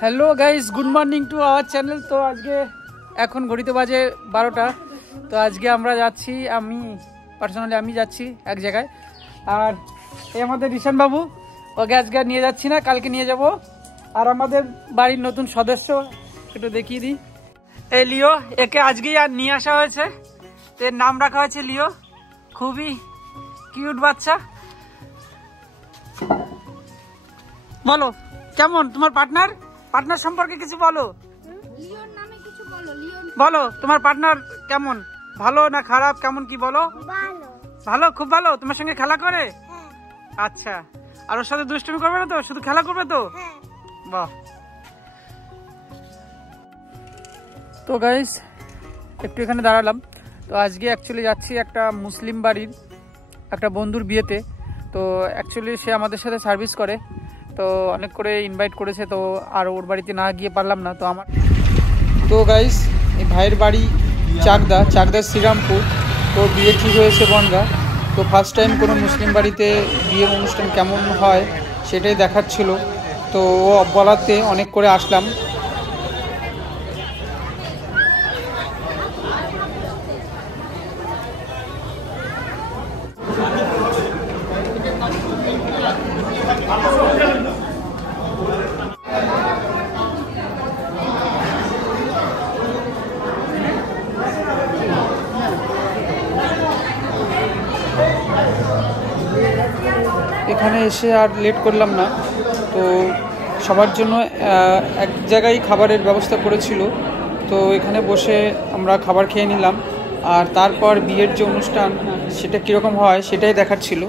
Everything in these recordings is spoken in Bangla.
Hello guys, good morning to our channel. তো আজকে এখন ঘড়িতে বাজে 12টা। তো আজকে আমরা যাচ্ছি, আমি যাচ্ছি এক জায়গায়। আর এই আমাদের রিশান বাবু, ওকে আজকে নিয়ে যাচ্ছি না, কালকে নিয়ে যাব। আর আমাদের বাড়ির নতুন সদস্য একটু দেখিয়ে দিই, এই লিও। একে আজকেই আর নিয়ে আসা হয়েছে, এর নাম রাখা হয়েছে লিও। খুবই কিউট বাচ্চা। বলো কেমন তোমার পার্টনার সম্পর্কে কিছু বলো। লিওর নামে কিছু বলো। বলো তোমার পার্টনার কেমন, ভালো না খারাপ, কেমন কি বলো। ভালো, খুব ভালো। তোমার সঙ্গে খেলা করে? আচ্ছা। আর ওর সাথে দুষ্টুমি করবে না তো, শুধু খেলা করবে তো? বাহ। তো গাইস, একটু এখানে দাঁড়ালাম। তো আজকে অ্যাকচুয়ালি যাচ্ছি একটা মুসলিম বাড়ির একটা বন্ধুর বিয়েতে। তো অ্যাকচুয়ালি সে আমাদের সাথে সার্ভিস করে, তো অনেক করে ইনভাইট করেছে, তো আর ওর বাড়িতে না গিয়ে পারলাম না। তো গাইস, এই ভাইয়ের বাড়ি চাকদা শ্রীরামপুর। তো বিয়ে ঠিক হয়েছে বনগা। তো ফার্স্ট টাইম কোনো মুসলিম বাড়িতে বিয়ের অনুষ্ঠান কেমন হয় সেটাই দেখাচ্ছিল। তো ও বলাতে অনেক করে আসলাম। এখানে এসে আর লেট করলাম না। তো সবার জন্য এক জায়গায় খাবারের ব্যবস্থা করেছিল। তো এখানে বসে আমরা খাবার খেয়ে নিলাম। আর তারপর বিয়ের যে অনুষ্ঠান সেটা কীরকম হয় সেটাই দেখার ছিল।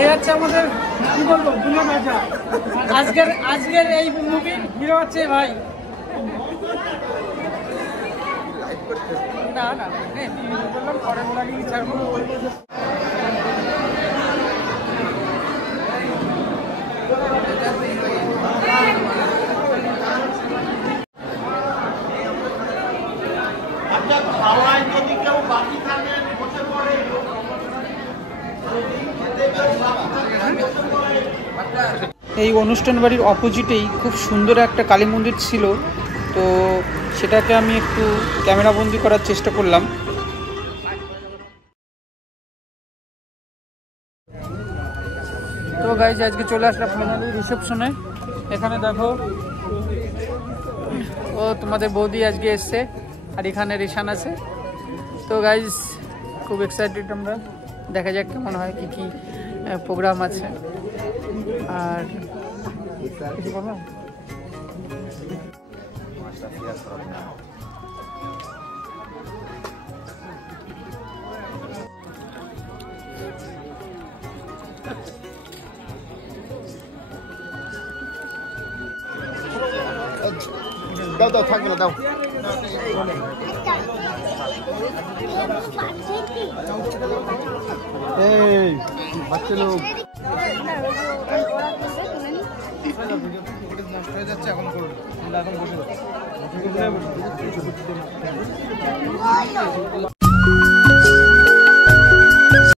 এই হচ্ছে আমাদের, কি বলবো, দুনিয়া রাজা। আজকের এই মুভির হিরো হচ্ছে ভাই। না না বললাম পরে বলার ইচ্ছা করবো। এই অনুষ্ঠান বাড়ির অপোজিটেই খুব সুন্দর একটা কালী মন্দির ছিল। তো সেটাকে আমি একটু ক্যামেরাবন্দি করার চেষ্টা করলাম। তো গাইজ, আজকে চলে আসলাম ফাইনালি রিসেপশনে। এখানে দেখো, ও তোমাদের বৌদি আজকে এসছে, আর এখানে রিশান আছে। তো গাইজ, খুব এক্সাইটেড আমরা, দেখা যাক কেমন হয়, কি কি প্রোগ্রাম আছে। আর কিছু বললাম, দাও থাকবে না, দাও। এই বাচ্চা লোক নষ্ট হয়ে যাচ্ছে, এখন করুন, এখন বসে